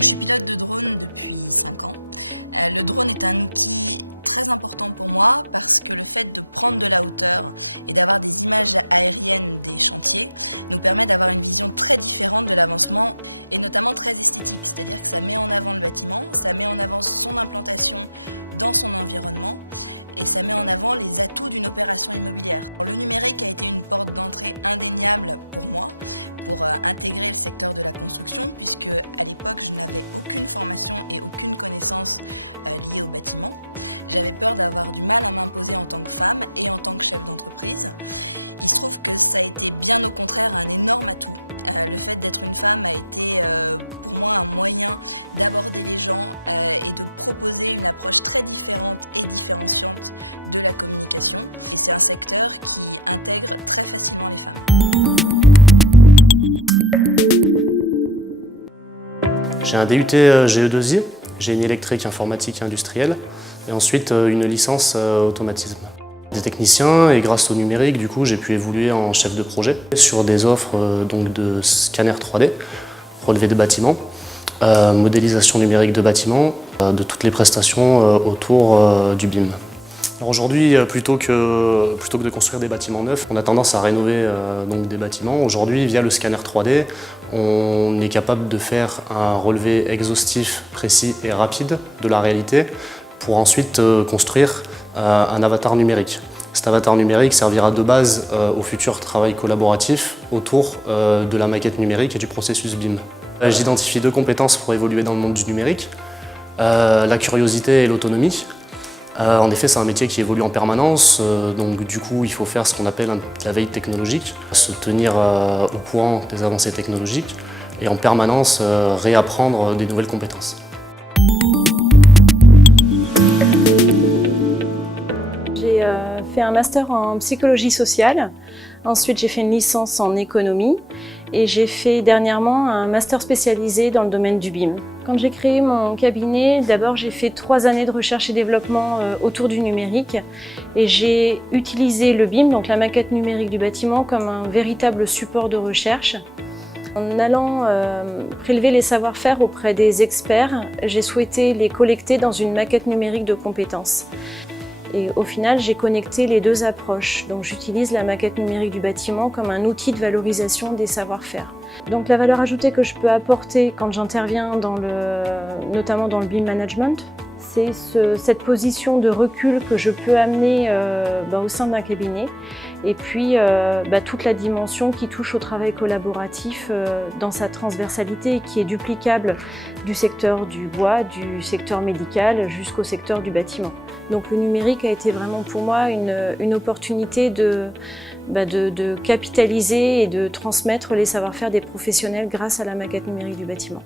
Je suis pilote de drone depuis 5 ans. Le drone est un outil très important pour moi parce que le fait de prendre de la hauteur et d'avoir des images aériennes des chantiers nous permet d'avoir une vision très différente de l'avancement et notamment très esthétique, c'est-à-dire que ça met en avant le bâtiment, ça met en avant son implantation dans son environnement et ça met en avant les atouts d'une opération immobilière. Le numérique a été une porte d'entrée indéniable pour moi pour intégrer le secteur de la construction puisque à l'époque je n'avais aucune formation et aucune connaissance liée au bâtiment. J'avais peur d'avoir du mal à m'imposer en tant que femme et en tant que chef d'entreprise. Il se trouve que ça a été bien au contraire un énorme atout. Le fait d'être une femme a été pour moi un moyen d'aborder les gens et de proposer une approche très différente et différenciante de la communication. Et c'est un secteur qui intègre très facilement les femmes. J'ai un DUT GE2I, génie électrique, informatique et industriel, et ensuite une licence automatisme. Des techniciens et grâce au numérique, du coup, j'ai pu évoluer en chef de projet sur des offres donc de scanner 3D, relevé de bâtiments, modélisation numérique de bâtiments, de toutes les prestations autour du BIM. Aujourd'hui, plutôt que de construire des bâtiments neufs, on a tendance à rénover donc des bâtiments. Aujourd'hui, via le scanner 3D, on est capable de faire un relevé exhaustif, précis et rapide de la réalité pour ensuite construire un avatar numérique. Cet avatar numérique servira de base au futur travail collaboratif autour de la maquette numérique et du processus BIM. J'identifie 2 compétences pour évoluer dans le monde du numérique, la curiosité et l'autonomie. En effet, c'est un métier qui évolue en permanence, donc du coup il faut faire ce qu'on appelle la veille technologique, se tenir au courant des avancées technologiques et en permanence réapprendre des nouvelles compétences. J'ai fait un master en psychologie sociale, ensuite j'ai fait une licence en économie et j'ai fait dernièrement un master spécialisé dans le domaine du BIM. Quand j'ai créé mon cabinet, d'abord j'ai fait 3 années de recherche et développement autour du numérique et j'ai utilisé le BIM, donc la maquette numérique du bâtiment, comme un véritable support de recherche. En allant prélever les savoir-faire auprès des experts, j'ai souhaité les collecter dans une maquette numérique de compétences. Et au final, j'ai connecté les 2 approches. Donc j'utilise la maquette numérique du bâtiment comme un outil de valorisation des savoir-faire. Donc la valeur ajoutée que je peux apporter quand j'interviens notamment dans le BIM management, c'est cette position de recul que je peux amener au sein d'un cabinet. Et puis toute la dimension qui touche au travail collaboratif dans sa transversalité et qui est duplicable du secteur du bois, du secteur médical jusqu'au secteur du bâtiment. Donc le numérique a été vraiment pour moi une opportunité de capitaliser et de transmettre les savoir-faire des professionnels grâce à la maquette numérique du bâtiment.